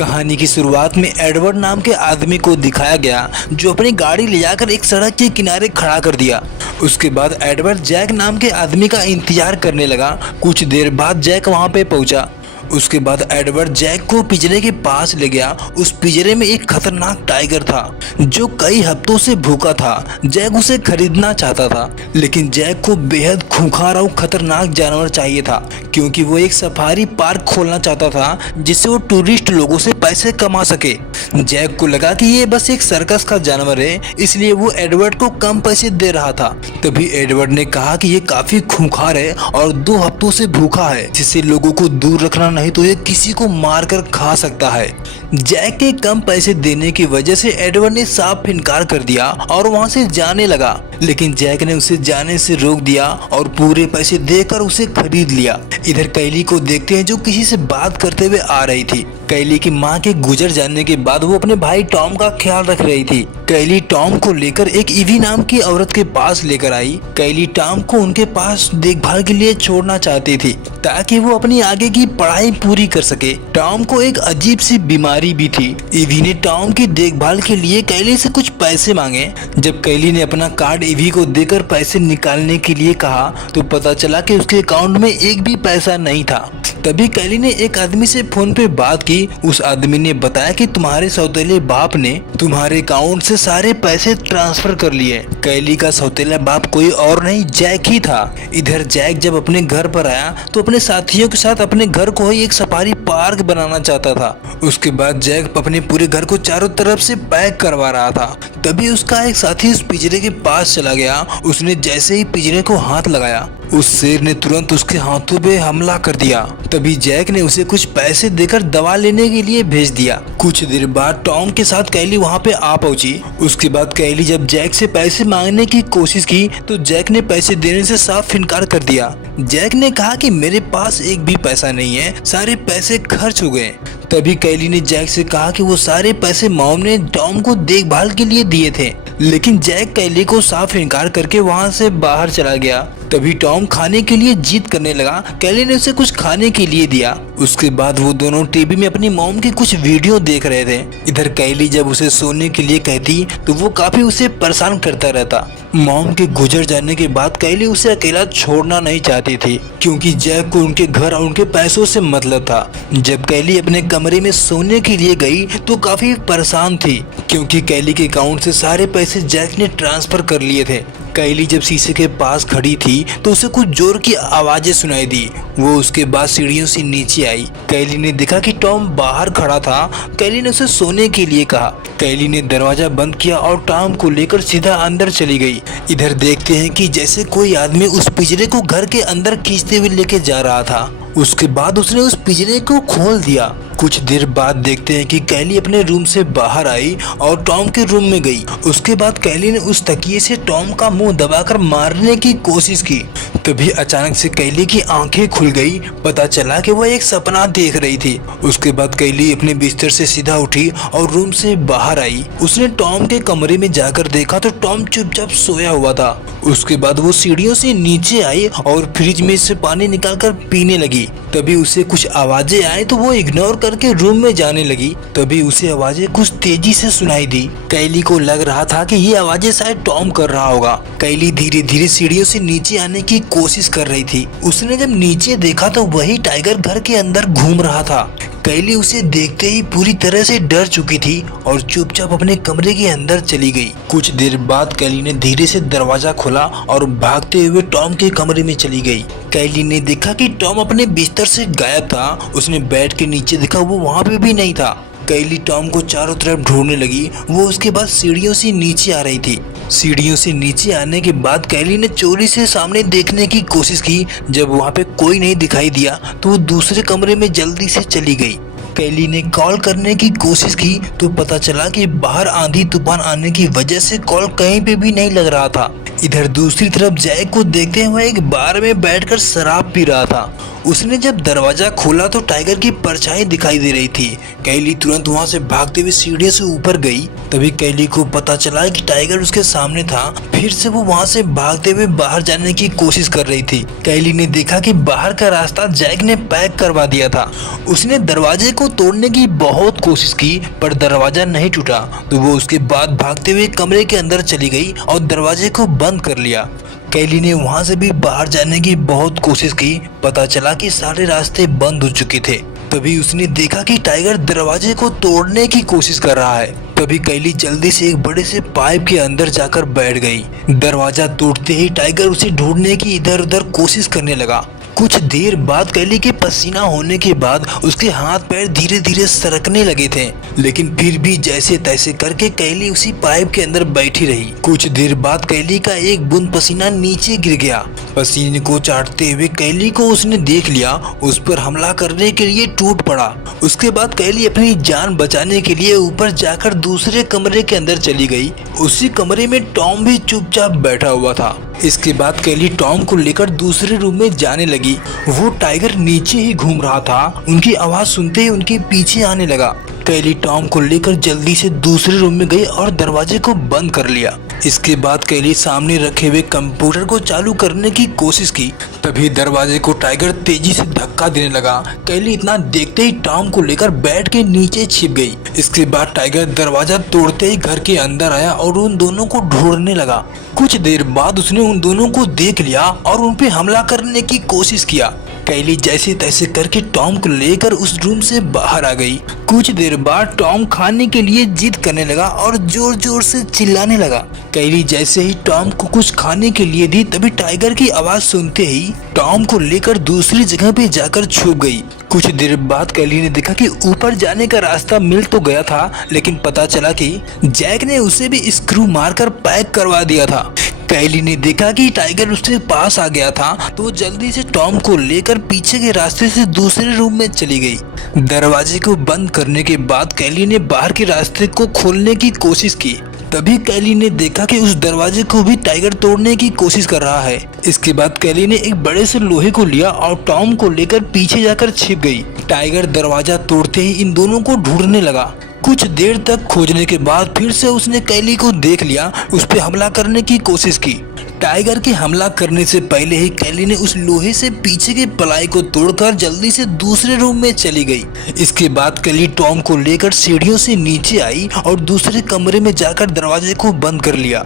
कहानी की शुरुआत में एडवर्ड नाम के आदमी को दिखाया गया जो अपनी गाड़ी ले जाकर एक सड़क के किनारे खड़ा कर दिया। उसके बाद एडवर्ड जैक नाम के आदमी का इंतजार करने लगा। कुछ देर बाद जैक वहां पे पहुंचा। उसके बाद एडवर्ड जैक को पिंजरे के पास ले गया। उस पिंजरे में एक खतरनाक टाइगर था जो कई हफ्तों से भूखा था। जैक उसे खरीदना चाहता था, लेकिन जैक को बेहद खूंखार और खतरनाक जानवर चाहिए था, क्योंकि वो एक सफारी पार्क खोलना चाहता था जिससे वो टूरिस्ट लोगों से पैसे कमा सके। जैक को लगा कि ये बस एक सर्कस का जानवर है, इसलिए वो एडवर्ड को कम पैसे दे रहा था। तभी एडवर्ड ने कहा कि ये काफी खूंखार है और 2 हफ्तों से भूखा है, जिससे लोगों को दूर रखना नहीं तो ये किसी को मारकर खा सकता है। जैक के कम पैसे देने की वजह से एडवर्ड ने साफ इनकार कर दिया और वहां से जाने लगा, लेकिन जैक ने उसे जाने से रोक दिया और पूरे पैसे देकर उसे खरीद लिया। इधर कैली को देखते हैं जो किसी से बात करते हुए आ रही थी। कैली की मां के गुजर जाने के बाद वो अपने भाई टॉम का ख्याल रख रही थी। कैली टॉम को लेकर एक इवी नाम की औरत के पास लेकर आई। कैली टॉम को उनके पास देखभाल के लिए छोड़ना चाहती थी ताकि वो अपनी आगे की पढ़ाई पूरी कर सके। टॉम को एक अजीब सी बीमारी भी थी। इवी ने टॉम की देखभाल के लिए कैली से कुछ पैसे मांगे। जब कैली ने अपना कार्ड इवी को देकर पैसे निकालने के लिए कहा तो पता चला कि उसके अकाउंट में एक भी पैसा नहीं था। तभी कैली ने एक आदमी से फोन पे बात की। उस आदमी ने बताया कि तुम्हारे सौतेले बाप ने तुम्हारे अकाउंट से सारे पैसे ट्रांसफर कर लिए। कैली का सौतेला बाप कोई और नहीं, जैक ही था। इधर जैक जब अपने घर पर आया तो अपने साथियों के साथ अपने घर को ही एक सफारी पार्क बनाना चाहता था। उसके बाद जैक अपने पूरे घर को चारों तरफ से पैक करवा रहा था। तभी उसका एक साथी उस पिंजरे के पास चला गया। उसने जैसे ही पिंजरे को हाथ लगाया, उस शेर ने तुरंत उसके हाथों पे हमला कर दिया। तभी जैक ने उसे कुछ पैसे देकर दवा लेने के लिए भेज दिया। कुछ देर बाद टॉम के साथ कैली वहां पे आ पहुंची। उसके बाद कैली जब जैक से पैसे मांगने की कोशिश की तो जैक ने पैसे देने से साफ इनकार कर दिया। जैक ने कहा कि मेरे पास एक भी पैसा नहीं है, सारे पैसे खर्च हो गए। तभी कैली ने जैक से कहा कि वो सारे पैसे मॉम ने टॉम को देखभाल के लिए दिए थे, लेकिन जैक कैली को साफ इनकार करके वहां से बाहर चला गया। तभी टॉम खाने के लिए जिद करने लगा। कैली ने उसे कुछ खाने के लिए दिया। उसके बाद वो दोनों टीवी में अपनी मॉम की कुछ वीडियो देख रहे थे। इधर कैली जब उसे सोने के लिए कहती तो वो काफी उसे परेशान करता रहता। मॉम के गुजर जाने के बाद कैली उसे अकेला छोड़ना नहीं चाहती थी, क्योंकि जैक को उनके घर और उनके पैसों से मतलब था। जब कैली अपने कमरे में सोने के लिए गई तो काफी परेशान थी, क्योंकि कैली के अकाउंट से सारे पैसे जैक ने ट्रांसफर कर लिए थे। कैली जब शीशे के पास खड़ी थी तो उसे कुछ जोर की आवाजें सुनाई दी। वो उसके बाद सीढ़ियों से नीचे आई। कैली ने देखा कि टॉम बाहर खड़ा था। कैली ने उसे सोने के लिए कहा। कैली ने दरवाजा बंद किया और टॉम को लेकर सीधा अंदर चली गई। इधर देखते हैं कि जैसे कोई आदमी उस पिंजरे को घर के अंदर खींचते हुए लेके जा रहा था। उसके बाद उसने उस पिंजरे को खोल दिया। कुछ देर बाद देखते हैं कि कैली अपने रूम से बाहर आई और टॉम के रूम में गई। उसके बाद कैली ने उस तकिए से टॉम का मुंह दबाकर मारने की कोशिश की। तभी अचानक से कैली की आंखें खुल गई। पता चला कि वह एक सपना देख रही थी। उसके बाद कैली अपने बिस्तर से सीधा उठी और रूम से बाहर आई। उसने टॉम के कमरे में जाकर देखा तो टॉम चुपचाप सोया हुआ था। उसके बाद वो सीढ़ियों से नीचे आई और फ्रिज में से पानी निकालकर पीने लगी। तभी उसे कुछ आवाजें आई तो वो इग्नोर करके रूम में जाने लगी। तभी उसे आवाजें कुछ तेजी से सुनाई दी। कैली को लग रहा था कि ये आवाजें शायद टॉम कर रहा होगा। कैली धीरे धीरे सीढ़ियों से नीचे आने की कोशिश कर रही थी। उसने जब नीचे देखा तो वही टाइगर घर के अंदर घूम रहा था। कैली उसे देखते ही पूरी तरह से डर चुकी थी और चुपचाप अपने कमरे के अंदर चली गई। कुछ देर बाद कैली ने धीरे से दरवाजा खोला और भागते हुए टॉम के कमरे में चली गई। कैली ने देखा कि टॉम अपने बिस्तर से गायब था। उसने बेड के नीचे देखा, वो वहाँ पे भी नहीं था। कैली टॉम को चारों तरफ ढूंढने लगी। वो उसके बाद सीढ़ियों से नीचे आ रही थी। सीढ़ियों से नीचे आने के बाद कैली ने चोरी से सामने देखने की कोशिश की। जब वहाँ पे कोई नहीं दिखाई दिया तो वो दूसरे कमरे में जल्दी से चली गई। कैली ने कॉल करने की कोशिश की तो पता चला कि बाहर आंधी तूफान आने की वजह से कॉल कहीं पे भी नहीं लग रहा था। इधर दूसरी तरफ जैक को देखते हुए एक बार में बैठकर शराब पी रहा था। उसने जब दरवाजा खोला तो टाइगर की परछाई दिखाई दे रही थी। कैली तुरंत वहां से भागते हुए सीढ़ियों से ऊपर गई। तभी कैली को पता चला कि टाइगर उसके सामने था। फिर से वो वहां से भागते हुए बाहर जाने की कोशिश कर रही थी। कैली ने देखा कि बाहर का रास्ता जैक ने पैक करवा दिया था। उसने दरवाजे को तोड़ने की बहुत कोशिश की पर दरवाजा नहीं टूटा, तो वो उसके बाद भागते हुए कमरे के अंदर चली गई और दरवाजे को बंद कर लिया। कैली ने वहां से भी बाहर जाने की बहुत कोशिश की। पता चला कि सारे रास्ते बंद हो चुके थे। तभी उसने देखा कि टाइगर दरवाजे को तोड़ने की कोशिश कर रहा है। तभी कैली जल्दी से एक बड़े से पाइप के अंदर जाकर बैठ गई। दरवाजा टूटते ही टाइगर उसे ढूंढने की इधर उधर कोशिश करने लगा। कुछ देर बाद कैली के पसीना होने के बाद उसके हाथ पैर धीरे धीरे सरकने लगे थे, लेकिन फिर भी जैसे तैसे करके कैली उसी पाइप के अंदर बैठी रही। कुछ देर बाद कैली का एक बूंद पसीना नीचे गिर गया। पसीने को चाटते हुए कैली को उसने देख लिया। उस पर हमला करने के लिए टूट पड़ा। उसके बाद कैली अपनी जान बचाने के लिए ऊपर जाकर दूसरे कमरे के अंदर चली गई। उसी कमरे में टॉम भी चुपचाप बैठा हुआ था। इसके बाद कैली टॉम को लेकर दूसरे रूम में जाने लगी। वो टाइगर नीचे ही घूम रहा था। उनकी आवाज सुनते ही उनके पीछे आने लगा। कैली टॉम को लेकर जल्दी से दूसरे रूम में गई और दरवाजे को बंद कर लिया। इसके बाद कैली सामने रखे हुए कंप्यूटर को चालू करने की कोशिश की। तभी दरवाजे को टाइगर तेजी से धक्का देने लगा। कैली इतना देखते ही टॉम को लेकर बेड के नीचे छिप गई। इसके बाद टाइगर दरवाजा तोड़ते ही घर के अंदर आया और उन दोनों को ढूंढने लगा। कुछ देर बाद उसने उन दोनों को देख लिया और उन पे हमला करने की कोशिश किया। कैली जैसे तैसे करके टॉम को लेकर उस रूम से बाहर आ गई। कुछ देर बाद टॉम खाने के लिए जिद करने लगा और जोर जोर से चिल्लाने लगा। कैली जैसे ही टॉम को कुछ खाने के लिए दी, तभी टाइगर की आवाज सुनते ही टॉम को लेकर दूसरी जगह पे जाकर छुप गई। कुछ देर बाद कैली ने देखा कि ऊपर जाने का रास्ता मिल तो गया था, लेकिन पता चला कि जैक ने उसे भी स्क्रू मारकर पैक करवा दिया था। कैली ने देखा कि टाइगर उसके पास आ गया था, तो जल्दी से टॉम को लेकर पीछे के रास्ते से दूसरे रूम में चली गई। दरवाजे को बंद करने के बाद कैली ने बाहर के रास्ते को खोलने की कोशिश की। तभी कैली ने देखा कि उस दरवाजे को भी टाइगर तोड़ने की कोशिश कर रहा है। इसके बाद कैली ने एक बड़े से लोहे को लिया और टॉम को लेकर पीछे जाकर छिप गई। टाइगर दरवाजा तोड़ते ही इन दोनों को ढूंढने लगा। कुछ देर तक खोजने के बाद फिर से उसने कैली को देख लिया। उस पर हमला करने की कोशिश की। टाइगर के हमला करने से पहले ही कैली ने उस लोहे से पीछे के पलाई को तोड़कर जल्दी से दूसरे रूम में चली गई। इसके बाद कैली टॉम को लेकर सीढ़ियों से नीचे आई और दूसरे कमरे में जाकर दरवाजे को बंद कर लिया।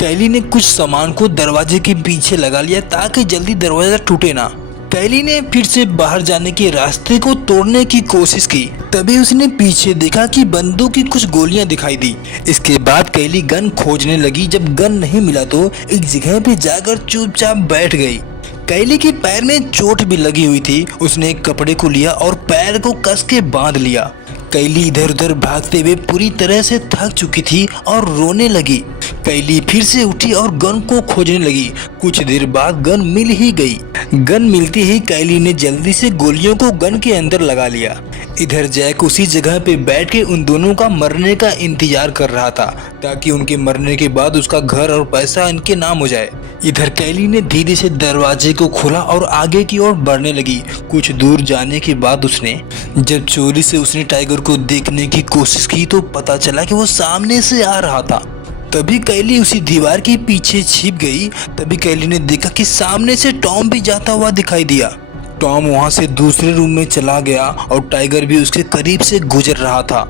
कैली ने कुछ सामान को दरवाजे के पीछे लगा लिया ताकि जल्दी दरवाजा टूटे ना। कैली ने फिर से बाहर जाने के रास्ते को तोड़ने की कोशिश की। तभी उसने पीछे देखा कि बंदूक की कुछ गोलियां दिखाई दी। इसके बाद कैली गन खोजने लगी। जब गन नहीं मिला तो एक जगह पे जाकर चुपचाप बैठ गई। कैली के पैर में चोट भी लगी हुई थी। उसने एक कपड़े को लिया और पैर को कस के बांध लिया। कैली इधर उधर भागते हुए पूरी तरह से थक चुकी थी और रोने लगी। कैली फिर से उठी और गन को खोजने लगी। कुछ देर बाद गन मिल ही गई। गन मिलते ही कैली ने जल्दी से गोलियों को गन के अंदर लगा लिया। इधर जैक उसी जगह पे बैठ के उन दोनों का मरने का इंतजार कर रहा था, ताकि उनके मरने के बाद उसका घर और पैसा इनके नाम हो जाए। इधर कैली ने धीरे से दरवाजे को खोला और आगे की ओर बढ़ने लगी। कुछ दूर जाने के बाद उसने जब चोरी से उसने टाइगर को देखने की कोशिश की तो पता चला कि वो सामने से आ रहा था। तभी कैली उसी दीवार के पीछे छिप गई। तभी कैली ने देखा कि सामने से टॉम भी जाता हुआ दिखाई दिया। टॉम वहां से दूसरे रूम में चला गया और टाइगर भी उसके करीब से गुजर रहा था।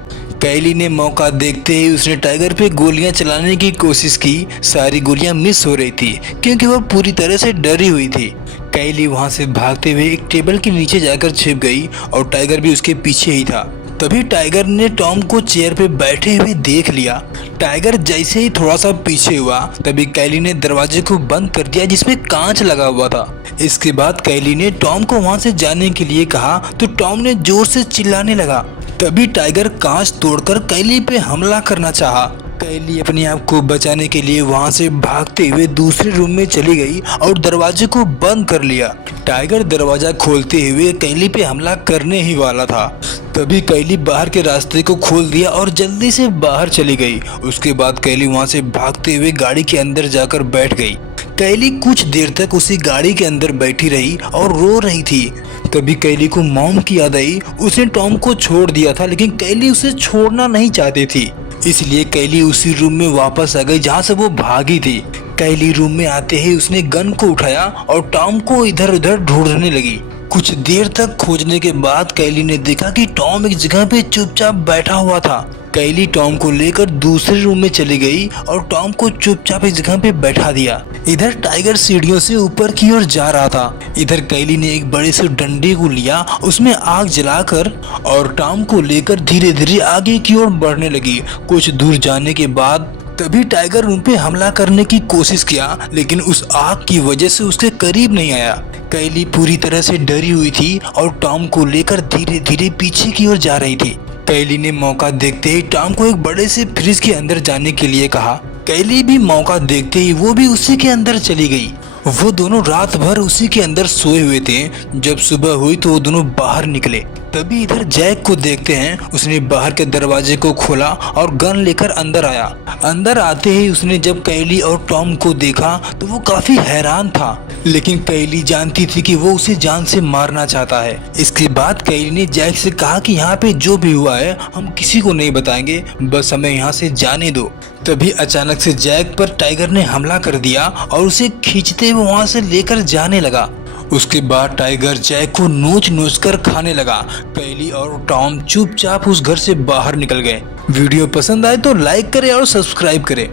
कैली ने मौका देखते ही उसने टाइगर पे गोलियां चलाने की कोशिश की। सारी गोलियां मिस हो रही थी क्योंकि वह पूरी तरह से डरी हुई थी। कैली वहां से भागते हुए एक टेबल के नीचे जाकर छिप गई और टाइगर भी उसके पीछे ही था। तभी टाइगर ने टॉम को चेयर पे बैठे हुए देख लिया। टाइगर जैसे ही थोड़ा सा पीछे हुआ तभी कैली ने दरवाजे को बंद कर दिया जिसमें कांच लगा हुआ था। इसके बाद कैली ने टॉम को वहां से जाने के लिए कहा तो टॉम ने जोर से चिल्लाने लगा। तभी टाइगर कांच तोड़कर कैली पे हमला करना चाहा। कैली अपने आप को बचाने के लिए वहां से भागते हुए दूसरे रूम में चली गई और दरवाजे को बंद कर लिया। टाइगर दरवाजा खोलते हुए कैली पे हमला करने ही वाला था। तभी कैली बाहर के रास्ते को खोल दिया और जल्दी से बाहर चली गई। उसके बाद कैली वहां से भागते हुए गाड़ी के अंदर जाकर बैठ गई। कैली कुछ देर तक उसी गाड़ी के अंदर बैठी रही और रो रही थी। तभी कैली को मॉम की याद आई। उसने टॉम को छोड़ दिया था, लेकिन कैली उसे छोड़ना नहीं चाहती थी, इसलिए कैली उसी रूम में वापस आ गई जहाँ से वो भागी थी। कैली रूम में आते ही उसने गन को उठाया और टॉम को इधर उधर ढूंढने लगी। कुछ देर तक खोजने के बाद कैली ने देखा कि टॉम एक जगह पे चुपचाप बैठा हुआ था। कैली टॉम को लेकर दूसरे रूम में चली गई और टॉम को चुपचाप एक जगह पे बैठा दिया। इधर टाइगर सीढ़ियों से ऊपर की ओर जा रहा था। इधर कैली ने एक बड़े से डंडे को लिया, उसमें आग जलाकर और टॉम को लेकर धीरे धीरे आगे की ओर बढ़ने लगी। कुछ दूर जाने के बाद तभी टाइगर उन पे हमला करने की कोशिश किया, लेकिन उस आग की वजह से उसके करीब नहीं आया। कैली पूरी तरह से डरी हुई थी और टॉम को लेकर धीरे धीरे पीछे की ओर जा रही थी। कैली ने मौका देखते ही टॉम को एक बड़े से फ्रिज के अंदर जाने के लिए कहा। कैली भी मौका देखते ही वो भी उसी के अंदर चली गई। वो दोनों रात भर उसी के अंदर सोए हुए थे। जब सुबह हुई तो वो दोनों बाहर निकले। तभी इधर जैक को देखते हैं। उसने बाहर के दरवाजे को खोला और गन लेकर अंदर आया। अंदर आते ही उसने जब कैली और टॉम को देखा तो वो काफी हैरान था, लेकिन कैली जानती थी कि वो उसे जान से मारना चाहता है। इसके बाद कैली ने जैक से कहा कि यहाँ पे जो भी हुआ है हम किसी को नहीं बताएंगे, बस हमें यहाँ से जाने दो। तभी अचानक से जैक पर टाइगर ने हमला कर दिया और उसे खींचते हुए वहाँ से लेकर जाने लगा। उसके बाद टाइगर जैक को नोच नोच कर खाने लगा। कैली और टॉम चुपचाप उस घर से बाहर निकल गए। वीडियो पसंद आए तो लाइक करें और सब्सक्राइब करें।